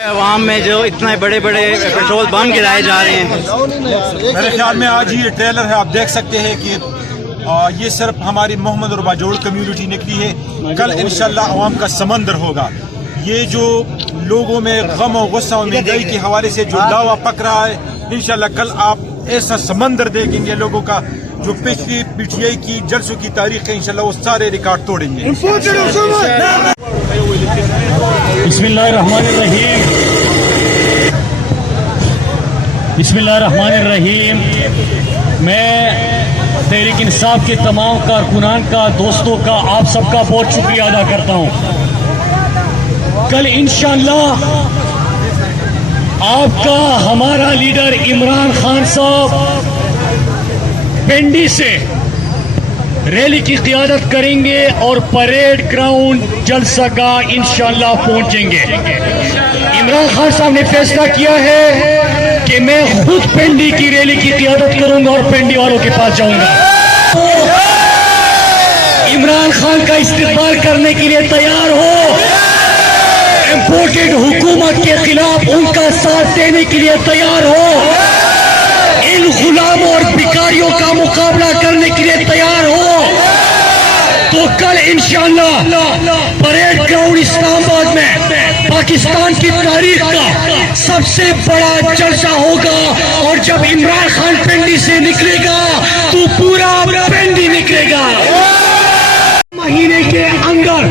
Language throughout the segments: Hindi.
अवाम में जो इतने बड़े बड़े पेट्रोल बम गिराए जा रहे हैं, मेरे ख्याल में आज ये ट्रेलर है, आप देख सकते हैं कि ये सिर्फ हमारी मोहम्मद और बाजोड़ कम्युनिटी निकली है। कल इंशाल्लाह अवाम का समंदर होगा। ये जो लोगों में गम और गुस्सा और महंगाई के हवाले से जो लावा पक रहा है, इंशाल्लाह कल आप ऐसा समंदर देखेंगे लोगों का जो पिछली पीटीआई की जलसों की तारीख है, इंशाल्लाह वो सारे रिकॉर्ड तोड़ेंगे। बिस्मिल्लाहिर्रहमानिर्रहीम, बिस्मिल्लाहिर्रहमानिर्रहीम। मैं तहरीक इंसाफ के तमाम कारकुनान का, दोस्तों का, आप सबका बहुत शुक्रिया अदा करता हूँ। कल इंशाअल्लाह आपका हमारा लीडर इमरान खान साहब पिंडी से रैली की क़ियादत करेंगे और परेड ग्राउंड जलसागाह इंशाअल्लाह पहुंचेंगे। इमरान खान साहब ने फैसला किया है कि मैं खुद पिंडी की रैली की क़ियादत करूंगा और पिंडी वालों के पास जाऊंगा। इमरान खान का इस्तेमाल करने के लिए तैयार हो, इम्पोर्टेड हुकूमत के खिलाफ उनका साथ देने के लिए तैयार हो, इन गुलामों और भिखारियों का मुकाबला करने के लिए तैयार हो, तो कल इंशाअल्लाह परेड ग्राउंड इस्लामाबाद में पाकिस्तान की तारीख का सबसे बड़ा जलसा होगा। और जब इमरान खान पिंडी से निकलेगा तो पूरा पिंडी निकलेगा। महीने के अंदर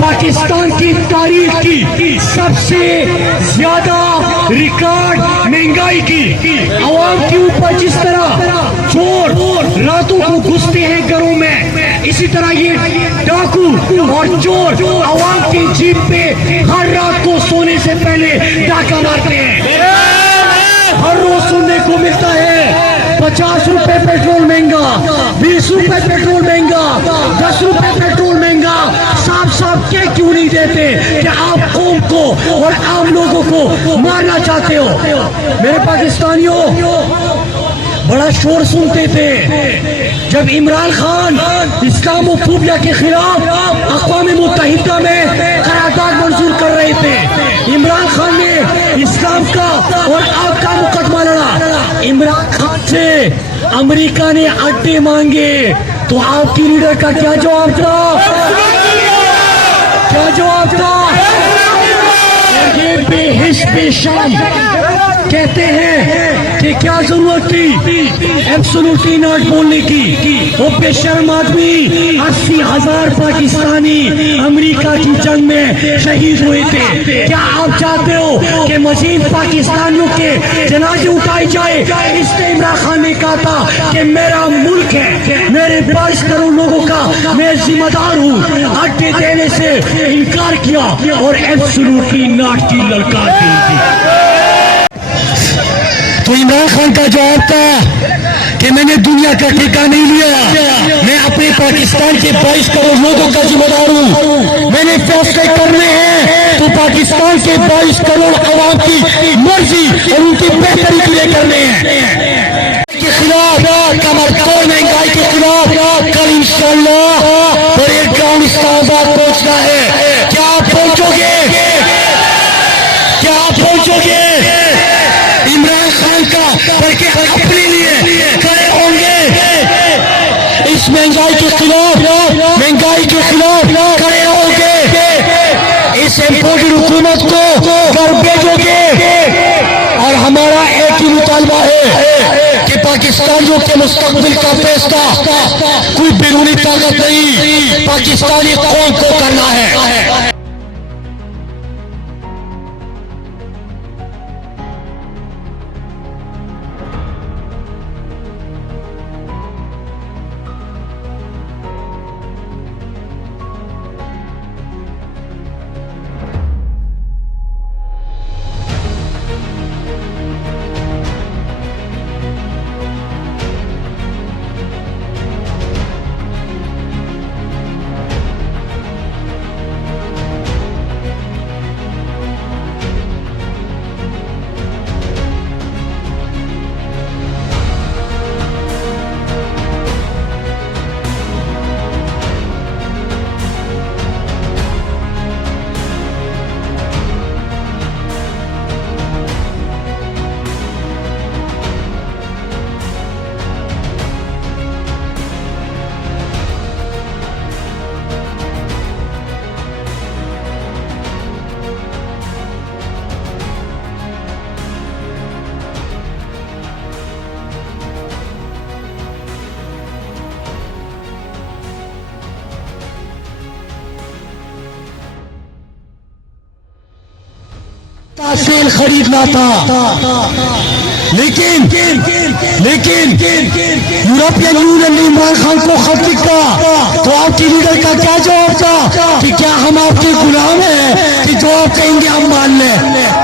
पाकिस्तान की तारीख की सबसे ज्यादा रिकॉर्ड महंगाई की, आवाम के ऊपर जिस तरह चोर रातों को घुसते हैं घरों में, इसी तरह ये डाकू और चोर आवाम की जीप पे हर रात को सोने से पहले डाका मारते हैं। हर रोज सुनने को मिलता है 50 रुपए पेट्रोल महंगा, 20 रुपए पेट्रोल महंगा, 10 रुपए पेट्रोल महंगा। साफ साफ के क्यों नहीं देते कि आप कौम को और आम लोगों को मारना चाहते हो। मेरे पाकिस्तानियों, बड़ा शोर सुनते थे जब इमरान खान इस्लामोफोबिया के खिलाफ अक़वाम मुत्तहिदा में करारदाद मंजूर कर रहे थे। इमरान खान ने इस्लाम का और आपका मुकदमा लड़ा। इमरान खान से अमेरिका ने अड्डे मांगे तो आपकी लीडर का क्या जवाब था? क्या जवाब था? ये बेहिस बेशर्म कहते हैं कि क्या जरूरत थी एब्सोल्युटली नॉट बोलने की। वो बेशर्म आदमी 80,000 पाकिस्तानी अमेरिका की जंग में शहीद हुए थे। क्या आप चाहते हो कि मजीद पाकिस्तानियों के जनाजे उठाए जाए? इसलिए इमरान खान ने कहा था कि मेरा मुल्क है, मेरे 22 करोड़ लोगों का मैं जिम्मेदार हूँ। अड्डे देने से इनकार किया और एब्सोल्युटली नॉट की ललकार दी थी। तो इमरान खान का जवाब था कि मैंने दुनिया का ठेका नहीं लिया, मैं अपने पाकिस्तान के 22 करोड़ लोगों का जिम्मेदार हूँ। मैंने फैसले करने हैं तो पाकिस्तान के 22 करोड़ अवाम की मर्जी और उनकी बेहतरी के लिए करने हैं। के खिलाफ कमर तोड़ महंगाई के खिलाफ कल इंशाअल्लाह परेड ग्राउंड इस्लामाबाद पहुंचना है। क्या आप पहुंचोगे? क्या आप पहुंचोगे? इमरान खान का करके अपने लिए खड़े होंगे, इस महंगाई के खिलाफ, महंगाई के खिलाफ खड़े होंगे, इस इम्पोर्टेड हुकूमत को घर भेजोगे। और हमारा एक ही मुतालबा है कि पाकिस्तानियों के मुस्तकबिल का फैसला कोई बैरूनी ताकत नहीं, पाकिस्तानी कौम को करना है। तेल खरीदना था, लेकिन यूरोपियन यूनियन ने इमरान खान को खत लिखा तो आपकी लीडर का क्या जवाब था कि क्या हम आपके गुलाम हैं कि जो आप कहेंगे हम मान लें।